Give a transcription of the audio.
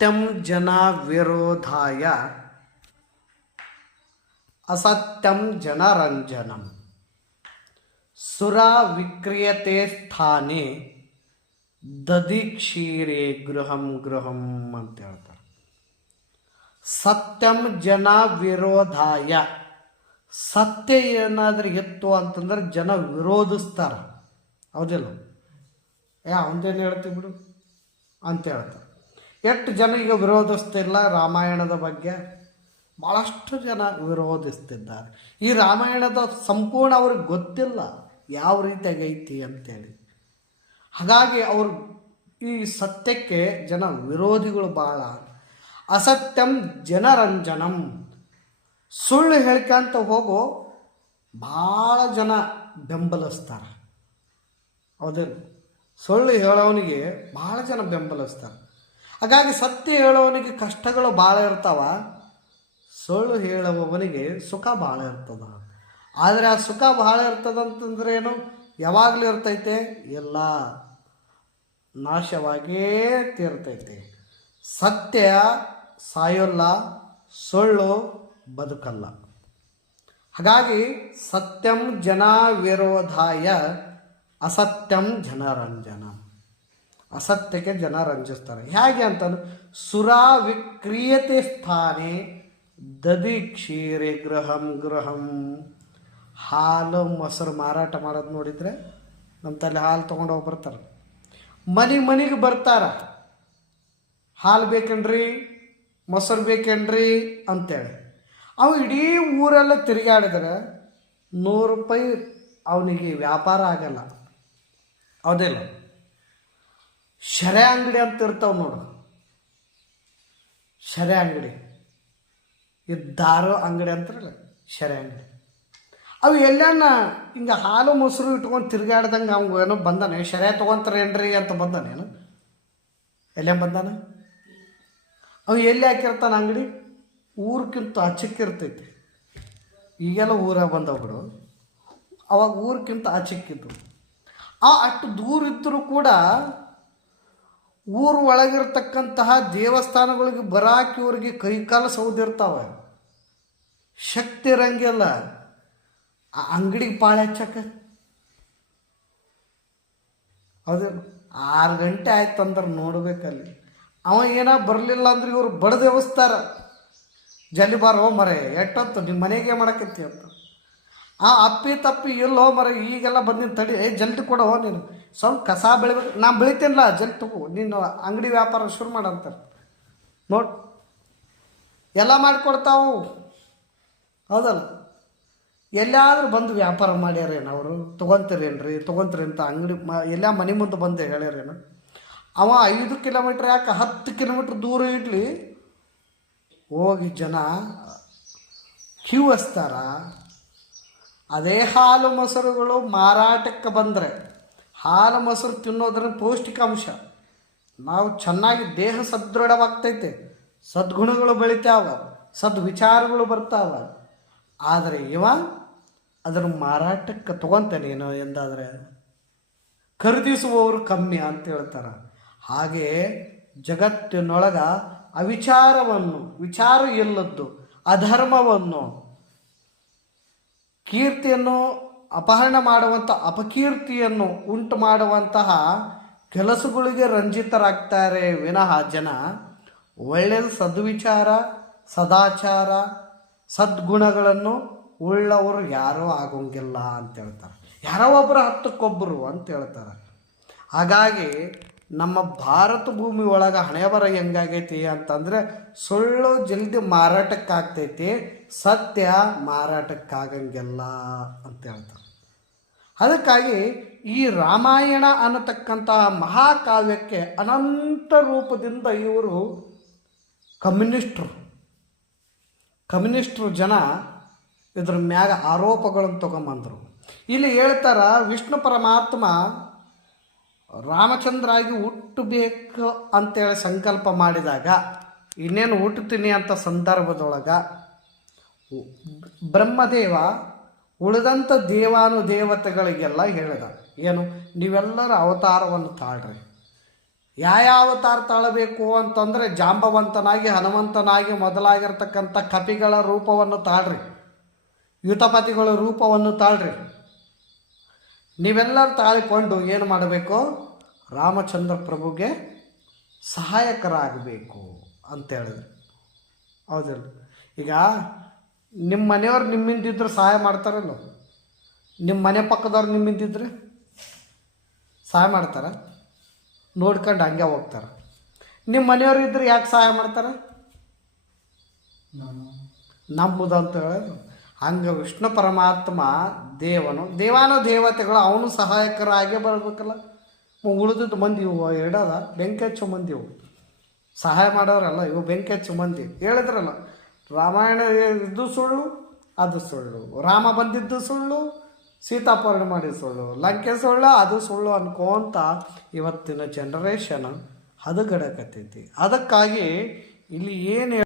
ಸತ್ಯಂ ಜನ ವಿರೋಧಾಯ ಅಸತ್ಯಂ ಜನರಂಜನಂ ಸುರ ವಿಕ್ರಿಯತೆ ಸ್ಥಾನೆ ದಧಿಕ್ಷೀರೆ ಗೃಹಂ ಗೃಹಂ ಅಂತ ಹೇಳ್ತಾರೆ. ಸತ್ಯಂ ಜನ ವಿರೋಧಾಯ, ಸತ್ಯ ಏನಾದ್ರೂ ಇತ್ತು ಅಂತಂದ್ರೆ ಜನ ವಿರೋಧಿಸ್ತಾರ. ಹೌದಿಲ್ಲ? ಅವಂದೇನು ಹೇಳ್ತೀವಿ ಬಿಡು ಅಂತ ಹೇಳ್ತಾರೆ. ಎಷ್ಟು ಜನ ಈಗ ವಿರೋಧಿಸ್ತಿಲ್ಲ ರಾಮಾಯಣದ ಬಗ್ಗೆ? ಭಾಳಷ್ಟು ಜನ ವಿರೋಧಿಸ್ತಿದ್ದಾರೆ. ಈ ರಾಮಾಯಣದ ಸಂಪೂರ್ಣ ಅವ್ರಿಗೆ ಗೊತ್ತಿಲ್ಲ ಯಾವ ರೀತಿಯಾಗಿ ಐತಿ ಅಂತೇಳಿ. ಹಾಗಾಗಿ ಅವರು ಈ ಸತ್ಯಕ್ಕೆ ಜನ ವಿರೋಧಿಗಳು ಭಾಳ. ಅಸತ್ಯಂ ಜನರಂಜನಂ, ಸುಳ್ಳು ಹೇಳ್ಕೊಂತ ಹೋಗೋ ಭಾಳ ಜನ ಬೆಂಬಲಿಸ್ತಾರೆ. ಹೌದಿಲ್ಲ? ಸುಳ್ಳು ಹೇಳೋನಿಗೆ ಭಾಳ ಜನ ಬೆಂಬಲಿಸ್ತಾರೆ. ಹಾಗಾಗಿ ಸತ್ಯ ಹೇಳೋವನಿಗೆ ಕಷ್ಟಗಳು ಭಾಳ ಇರ್ತಾವ, ಸುಳ್ಳು ಹೇಳುವವನಿಗೆ ಸುಖ ಭಾಳ ಇರ್ತದ. ಆದರೆ ಆ ಸುಖ ಭಾಳ ಇರ್ತದಂತಂದ್ರೆ ಏನು? ಯಾವಾಗಲೂ ಇರ್ತೈತೆ? ಎಲ್ಲ ನಾಶವಾಗೇ ತೀರ್ತೈತೆ. ಸತ್ಯ ಸಾಯೋಲ್ಲ, ಸುಳ್ಳು ಬದುಕಲ್ಲ. ಹಾಗಾಗಿ ಸತ್ಯಂ ಜನ ವಿರೋಧಾಯ ಅಸತ್ಯಂ ಜನರಂಜನ, ಅಸತ್ಯಕ್ಕೆ ಜನ ರಂಜಿಸ್ತಾರೆ. ಹೇಗೆ ಅಂತಂದ್ರೆ ಸುರ ವಿಕ್ರಿಯತೆ ಸ್ಥಾನೆ ದಧಿ ಕ್ಷೀರೆ ಗೃಹಂ ಗೃಹಂ. ಹಾಲು ಮೊಸರು ಮಾರಾಟ ಮಾಡೋದು ನೋಡಿದರೆ ನಮ್ಮ ತಲೆ ಹಾಲು ತೊಗೊಂಡು ಹೋಗಿ ಬರ್ತಾರೆ. ಮನೆಗೆ ಬರ್ತಾರ, ಹಾಲು ಬೇಕೇನ್ರಿ, ಮೊಸರು ಬೇಕೇನ್ರಿ ಅಂತೇಳಿ. ಅವು ಇಡೀ ಊರೆಲ್ಲ ತಿರುಗಾಡಿದ್ರೆ 100 ರೂಪಾಯಿ ಅವನಿಗೆ ವ್ಯಾಪಾರ ಆಗಲ್ಲ. ಹೌದಿಲ್ಲ? ಶರೆ ಅಂಗಡಿ ಅಂತ ಇರ್ತಾವೆ ನೋಡು, ಶರೆ ಅಂಗಡಿ, ದಾರು ಅಂಗಡಿ ಅಂತಾರಲ್ಲ, ಶರೆ ಅಂಗಡಿ. ಅವು ಎಲ್ಲಾನ ಹಿಂಗೆ ಹಾಲು ಮೊಸರು ಇಟ್ಕೊಂಡು ತಿರ್ಗಾಡ್ದಂಗೆ ಅವಂಗ ಏನೋ ಬಂದಾನೆ. ಶರೆ ತೊಗೊಂತಾರೇನ್ರಿ ಅಂತ ಬಂದಾನೇನು? ಎಲ್ಲೇ ಬಂದಾನ? ಅವು ಎಲ್ಲಿ ಹಾಕಿರ್ತಾನೆ ಅಂಗಡಿ? ಊರ್ಕಿಂತ ಆಚೆಕ್ಕಿರ್ತೈತಿ. ಈಗೆಲ್ಲ ಊರಾಗ ಬಂದವುಗಳು, ಅವಾಗ ಊರ್ಕಿಂತ ಆಚೆಕ್ಕಿದ್ದು. ಅಷ್ಟು ದೂರ ಇದ್ದರೂ ಕೂಡ ಊರು ಒಳಗಿರ್ತಕ್ಕಂತಹ ದೇವಸ್ಥಾನಗಳಿಗೆ ಬರಾಕಿ ಇವ್ರಿಗೆ ಕೈಕಾಲು ಸೌದಿರ್ತಾವೆ, ಶಕ್ತಿ ಇರಂಗಿಲ್ಲ ಆ ಅಂಗಡಿಗೆ ಪಾಳೆ ಹಚ್ಚಕ್ಕೆ. ಹೌದಿಲ್ಲ? 6 ಗಂಟೆ ಆಯ್ತು ಅಂದ್ರೆ ನೋಡ್ಬೇಕಲ್ಲಿ. ಅವ ಏನೋ ಬರಲಿಲ್ಲ ಅಂದ್ರೆ ಇವ್ರು ಬಡ್ದು ಎವಸ್ತಾರ. ಜಲ್ದಿ ಬಾರೋ ಮರೆ, ಎಷ್ಟೊತ್ತು ನಿಮ್ಮ ಮನೆಗೆ ಮಾಡಕತ್ತಿ ಅಂತ. ಅಪ್ಪಿ ತಪ್ಪಿ ಎಲ್ಲೋ ಮರೆ, ಈಗೆಲ್ಲ ಬಂದಿನ ತಡಿ, ಜಲ್ದಿ ಕೊಡೋ ನೀನು, ಸ್ವಲ್ಪ ಕಸ ಬೆಳಿಬೇಕು. ನಾನು ಬೆಳಿತೇನಲ್ಲ, ಜಲ್ದಿ ತಗೋ, ನೀನು ಅಂಗಡಿ ವ್ಯಾಪಾರ ಶುರು ಮಾಡಂತಾರೆ. ನೋಡಿ, ಎಲ್ಲ ಮಾಡಿಕೊಡ್ತಾವು. ಹೌದಲ್ಲ? ಎಲ್ಲಾದರೂ ಬಂದು ವ್ಯಾಪಾರ ಮಾಡ್ಯಾರೇನು ಅವರು? ತೊಗೊತೀರೇನ್ರಿ ಅಂತ ಅಂಗಡಿ ಎಲ್ಲ ಮನೆ ಮುಂದೆ ಬಂದು ಹೇಳ್ಯಾರೇನು? ಅವ 5 ಕಿಲೋಮೀಟ್ರ್ ಯಾಕೆ 10 ಕಿಲೋಮೀಟ್ರ್ ದೂರ ಇಡ್ಲಿ, ಹೋಗಿ ಜನ ಕ್ಯೂ ಹಚ್ತಾರ. ಅದೇ ಹಾಲು ಮೊಸರುಗಳು ಮಾರಾಟಕ್ಕೆ ಬಂದರೆ, ಹಾಲು ಮೊಸರು ತಿನ್ನೋದ್ರಿಂದ ಪೌಷ್ಟಿಕಾಂಶ, ನಾವು ಚೆನ್ನಾಗಿ ದೇಹ ಸದೃಢವಾಗ್ತೈತೆ, ಸದ್ಗುಣಗಳು ಬೆಳಿತಾವ, ಸದ್ವಿಚಾರಗಳು ಬರ್ತಾವ. ಆದರೆ ಇವ ಅದನ್ನು ಮಾರಾಟಕ್ಕೆ ತೊಗೊತಾನೇನೋ ಎಂದಾದರೆ ಖರೀದಿಸುವವರು ಕಮ್ಮಿ ಅಂತ ಹೇಳ್ತಾರೆ. ಹಾಗೆ ಜಗತ್ತಿನೊಳಗ ಅವಿಚಾರವನ್ನು, ವಿಚಾರ ಇಲ್ಲದ್ದು, ಅಧರ್ಮವನ್ನು, ಕೀರ್ತಿಯನ್ನು ಅಪಹರಣ ಮಾಡುವಂಥ, ಅಪಕೀರ್ತಿಯನ್ನು ಉಂಟು ಮಾಡುವಂತಹ ಕೆಲಸಗಳಿಗೆ ರಂಜಿತರಾಗ್ತಾರೆ ವಿನಃ ಜನ ಒಳ್ಳೆಯ ಸದ್ವಿಚಾರ, ಸದಾಚಾರ, ಸದ್ಗುಣಗಳನ್ನು ಉಳ್ಳವರು ಯಾರೂ ಆಗೋಂಗಿಲ್ಲ ಅಂತ ಹೇಳ್ತಾರೆ. ಯಾರೋ ಒಬ್ಬರು 10ಕ್ಕೊಬ್ಬರು ಅಂತ ಹೇಳ್ತಾರೆ. ಹಾಗಾಗಿ ನಮ್ಮ ಭಾರತ ಭೂಮಿ ಒಳಗೆ ಹಣೆ ಬರ ಹೆಂಗಾಗೈತಿ ಅಂತಂದರೆ, ಸುಳ್ಳು ಜಲ್ದಿ ಮಾರಾಟಕ್ಕಾಗ್ತೈತಿ, ಸತ್ಯ ಮಾರಾಟಕ್ಕಾಗಂಗಿಲ್ಲ ಅಂತ ಹೇಳ್ತಾರೆ. ಅದಕ್ಕಾಗಿ ಈ ರಾಮಾಯಣ ಅನ್ನತಕ್ಕಂತಹ ಮಹಾಕಾವ್ಯಕ್ಕೆ ಅನಂತ ರೂಪದಿಂದ ಇವರು ಕಮ್ಯುನಿಸ್ಟ್ರು ಜನ ಇದ್ರ ಮ್ಯಾಗ ಆರೋಪಗಳನ್ನು ತೊಗೊಂಬಂದರು. ಇಲ್ಲಿ ಹೇಳ್ತಾರ, ವಿಷ್ಣು ಪರಮಾತ್ಮ ರಾಮಚಂದ್ರಾಗಿ ಹುಟ್ಟಬೇಕು ಅಂತೇಳಿ ಸಂಕಲ್ಪ ಮಾಡಿದಾಗ, ಇನ್ನೇನು ಹುಟ್ಟುತ್ತೀನಿ ಅಂತ ಸಂದರ್ಭದೊಳಗೆ ಬ್ರಹ್ಮದೇವ ಉಳಿದಂಥ ದೇವಾನುದೇವತೆಗಳಿಗೆಲ್ಲ ಹೇಳಿದ, ಏನು, ನೀವೆಲ್ಲರ ಅವತಾರವನ್ನು ತಾಳ್ರಿ, ಯಾವ ಅವತಾರ ತಾಳಬೇಕು ಅಂತಂದರೆ ಜಾಂಬವಂತನಾಗಿ ಹನುಮಂತನಾಗಿ ಮೊದಲಾಗಿರ್ತಕ್ಕಂಥ ಕಪಿಗಳ ರೂಪವನ್ನು ತಾಳ್ರಿ, ಯುತಪತಿಗಳ ರೂಪವನ್ನು ತಾಳ್ರಿ. ನೀವೆಲ್ಲರೂ ತಾಳಿಕೊಂಡು ಏನು ಮಾಡಬೇಕು? ರಾಮಚಂದ್ರ ಪ್ರಭುಗೆ ಸಹಾಯಕರಾಗಬೇಕು ಅಂತ ಹೇಳಿದ್ರು. ಹೌದಿಲ್ಲ? ಈಗ ನಿಮ್ಮ ಮನೆಯವ್ರು ನಿಮ್ಮಿಂದಿದ್ರೆ ಸಹಾಯ ಮಾಡ್ತಾರಲ್ಲ, ನಿಮ್ಮ ಮನೆ ಪಕ್ಕದವ್ರು ನಿಮ್ಮಿಂದಿದ್ರೆ ಸಹಾಯ ಮಾಡ್ತಾರೆ, ನೋಡ್ಕೊಂಡು ಹಂಗೆ ಹೋಗ್ತಾರೆ. ನಿಮ್ಮ ಮನೆಯವ್ರು ಇದ್ರೆ ಯಾಕೆ ಸಹಾಯ ಮಾಡ್ತಾರೆ? ನಂಬುದಂತ ಹೇಳೋದು. ಹಂಗೆ ವಿಷ್ಣು ಪರಮಾತ್ಮ ದೇವಾನು ದೇವತೆಗಳು ಅವನು ಸಹಾಯಕರಾಗೇ ಬರಬೇಕಲ್ಲ. ಉಳಿದಿದ್ದು ಮಂದಿ ಇವು ಎರಡದ ಬೆಂಕಿ ಹಚ್ಚು ಮಂದಿ, ಇವು ಸಹಾಯ ಮಾಡೋರಲ್ಲ, ಇವು ಬೆಂಕಿ ಹಚ್ಚು ಮಂದಿ. ಹೇಳಿದ್ರಲ್ಲ, ರಾಮಾಯಣ ಇದು ಸುಳ್ಳು, ಅದು ಸುಳ್ಳು, ರಾಮ ಬಂದಿದ್ದು ಸುಳ್ಳು, ಸೀತಾಪಹರಣ ಮಾಡಿ ಸುಳ್ಳು, ಲಂಕೆ ಸುಳ್ಳು, ಅದು ಸುಳ್ಳು ಅನ್ಕೋಂತ ಇವತ್ತಿನ ಜನ್ರೇಷನ್ ಹದಗಡಕತ್ತೈತಿ. ಅದಕ್ಕಾಗಿ ಇಲ್ಲಿ ಏನು